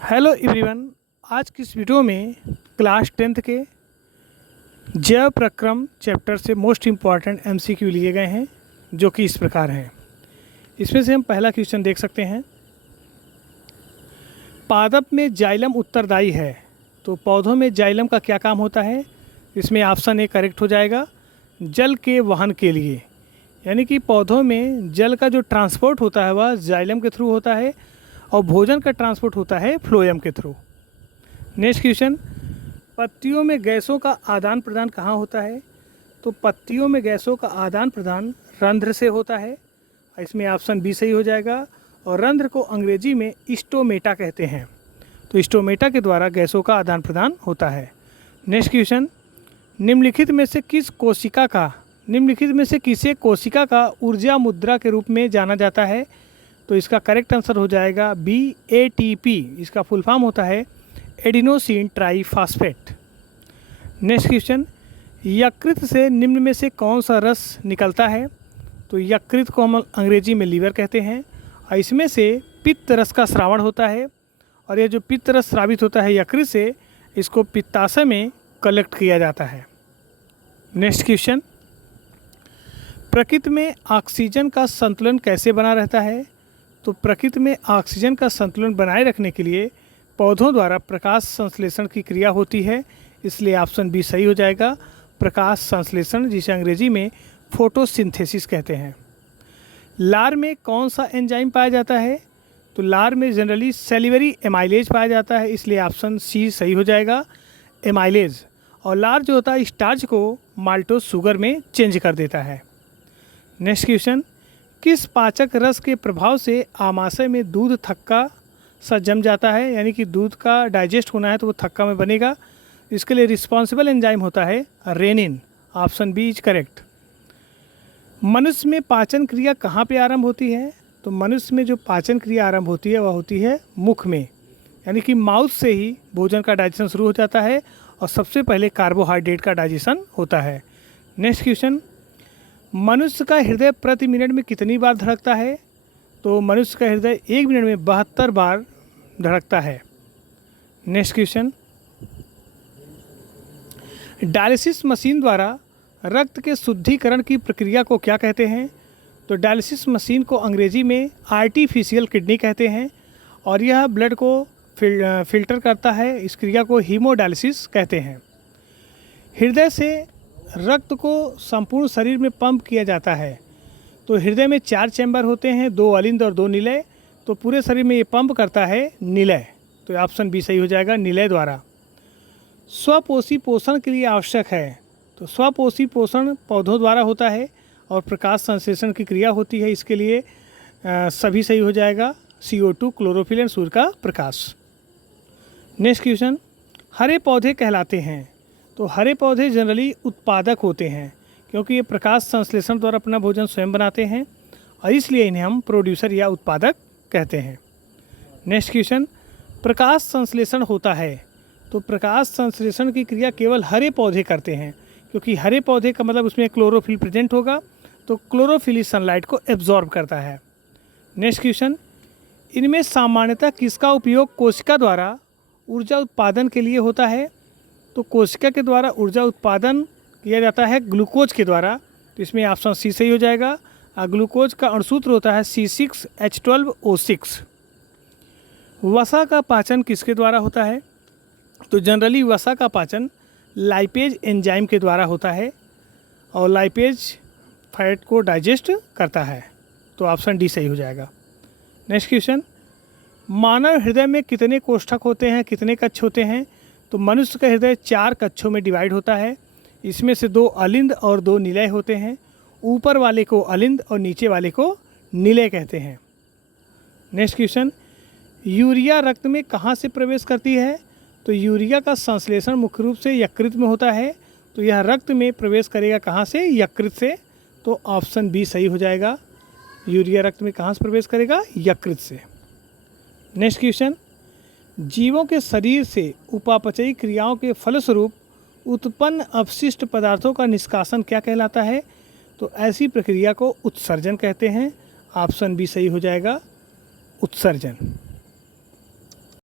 Hello everyone. आज की इस वीडियो में क्लास 10th के जैव प्रक्रम चैप्टर से मोस्ट इम्पॉर्टेंट एमसीक्यू लिए गए हैं, जो कि इस प्रकार हैं। इसमें से हम पहला क्वेश्चन देख सकते हैं। पादप में जाइलम उत्तरदायी है, तो पौधों में जाइलम का क्या काम होता है? इसमें ऑप्शन ए करेक्ट हो जाएगा, जल के वहन के लिए। यानी कि पौधों में जल का जो ट्रांसपोर्ट होता है वह जाइलम के थ्रू होता है और भोजन का ट्रांसपोर्ट होता है फ्लोएम के थ्रू। नेक्स्ट क्वेश्चन, पत्तियों में गैसों का आदान प्रदान कहाँ होता है? तो पत्तियों में गैसों का आदान प्रदान रंध्र से होता है। इसमें ऑप्शन बी सही हो जाएगा। और रंध्र को अंग्रेजी में स्टोमेटा कहते हैं, तो स्टोमेटा के द्वारा गैसों का आदान प्रदान होता है। नेक्स्ट क्वेश्चन, निम्नलिखित में से किसे कोशिका का ऊर्जा मुद्रा के रूप में जाना जाता है? तो इसका करेक्ट आंसर हो जाएगा बी, एटीपी। इसका फुल फॉर्म होता है एडिनोसिन ट्राईफॉस्फेट। नेक्स्ट क्वेश्चन, यकृत से निम्न में से कौन सा रस निकलता है? तो यकृत को हम अंग्रेजी में लीवर कहते हैं और इसमें से पित्त रस का स्रावण होता है। और यह जो पित्त रस स्रावित होता है यकृत से, इसको पित्ताशय में कलेक्ट किया जाता है। नेक्स्ट क्वेश्चन, प्रकृति में ऑक्सीजन का संतुलन कैसे बना रहता है? तो प्रकृति में ऑक्सीजन का संतुलन बनाए रखने के लिए पौधों द्वारा प्रकाश संश्लेषण की क्रिया होती है, इसलिए ऑप्शन बी सही हो जाएगा, प्रकाश संश्लेषण, जिसे अंग्रेजी में फोटोसिंथेसिस कहते हैं। लार में कौन सा एंजाइम पाया जाता है? तो लार में जनरली सेलिवरी एमाइलेज पाया जाता है, इसलिए ऑप्शन सी सही हो जाएगा, एमाइलेज। और लार जो होता है स्टार्च को माल्टोज शुगर में चेंज कर देता है। नेक्स्ट क्वेश्चन, किस पाचक रस के प्रभाव से आमाशय में दूध थक्का सा जम जाता है? यानी कि दूध का डाइजेस्ट होना है तो वो थक्का में बनेगा। इसके लिए रिस्पॉन्सिबल एंजाइम होता है renin. Option B is correct. मनुष्य में पाचन क्रिया कहाँ पे आरंभ होती है? तो मनुष्य में जो पाचन क्रिया आरंभ होती है वह होती है मुख में, यानी कि माउथ से ही भोजन का डाइजेशन शुरू हो जाता है और सबसे पहले कार्बोहाइड्रेट का डाइजेशन होता है। नेक्स्ट क्वेश्चन, मनुष्य का हृदय प्रति मिनट में कितनी बार धड़कता है? तो मनुष्य का हृदय 1 मिनट में 72 बार धड़कता है। नेक्स्ट क्वेश्चन, डायलिसिस मशीन द्वारा रक्त के शुद्धिकरण की प्रक्रिया को क्या कहते हैं? तो डायलिसिस मशीन को अंग्रेजी में आर्टिफिशियल किडनी कहते हैं और यह ब्लड को फिल्टर करता है। इस क्रिया को हीमोडायलिसिस कहते हैं। हृदय से रक्त को संपूर्ण शरीर में पंप किया जाता है, तो हृदय में 4 चैम्बर होते हैं, 2 अलिंद और 2 निलय, तो पूरे शरीर में ये पंप करता है निलय, तो ऑप्शन बी सही हो जाएगा, निलय द्वारा। स्वपोषी पोषण के लिए आवश्यक है, तो स्वपोषी पोषण पौधों द्वारा होता है और प्रकाश संश्लेषण की क्रिया होती है, इसके लिए सभी सही हो जाएगा, CO2, क्लोरोफिल एंड सूर्य का प्रकाश। नेक्स्ट क्वेश्चन, हरे पौधे कहलाते हैं, तो हरे पौधे जनरली उत्पादक होते हैं क्योंकि ये प्रकाश संश्लेषण द्वारा अपना भोजन स्वयं बनाते हैं और इसलिए इन्हें हम प्रोड्यूसर या उत्पादक कहते हैं। नेक्स्ट क्वेश्चन, प्रकाश संश्लेषण होता है, तो प्रकाश संश्लेषण की क्रिया केवल हरे पौधे करते हैं क्योंकि हरे पौधे का मतलब उसमें क्लोरोफिल प्रेजेंट होगा, तो क्लोरोफिल सनलाइट को एब्जॉर्ब करता है। नेक्स्ट क्वेश्चन, इनमें सामान्यतः किसका उपयोग कोशिका द्वारा ऊर्जा उत्पादन के लिए होता है? तो कोशिका के द्वारा ऊर्जा उत्पादन किया जाता है ग्लूकोज के द्वारा, तो इसमें ऑप्शन सी सही हो जाएगा। ग्लूकोज का अणुसूत्र होता है C6H12O6। वसा का पाचन किसके द्वारा होता है? तो जनरली वसा का पाचन लाइपेज एंजाइम के द्वारा होता है और लाइपेज फैट को डाइजेस्ट करता है, तो ऑप्शन डी सही हो जाएगा। नेक्स्ट क्वेश्चन, मानव हृदय में कितने कोष्ठक होते हैं, कितने कक्ष होते हैं? तो मनुष्य का हृदय 4 कक्षों में डिवाइड होता है, इसमें से 2 अलिंद और 2 निलय होते हैं। ऊपर वाले को अलिंद और नीचे वाले को निलय कहते हैं। नेक्स्ट क्वेश्चन, यूरिया रक्त में कहाँ से प्रवेश करती है? तो यूरिया का संश्लेषण मुख्य रूप से यकृत में होता है, तो यह रक्त में प्रवेश करेगा कहाँ से? यकृत से, तो ऑप्शन बी सही हो जाएगा, यूरिया रक्त में कहाँ से प्रवेश करेगा? यकृत से। नेक्स्ट क्वेश्चन, जीवों के शरीर से उपापचयी क्रियाओं के फलस्वरूप उत्पन्न अपशिष्ट पदार्थों का निष्कासन क्या कहलाता है? तो ऐसी प्रक्रिया को उत्सर्जन कहते हैं। ऑप्शन बी सही हो जाएगा, उत्सर्जन।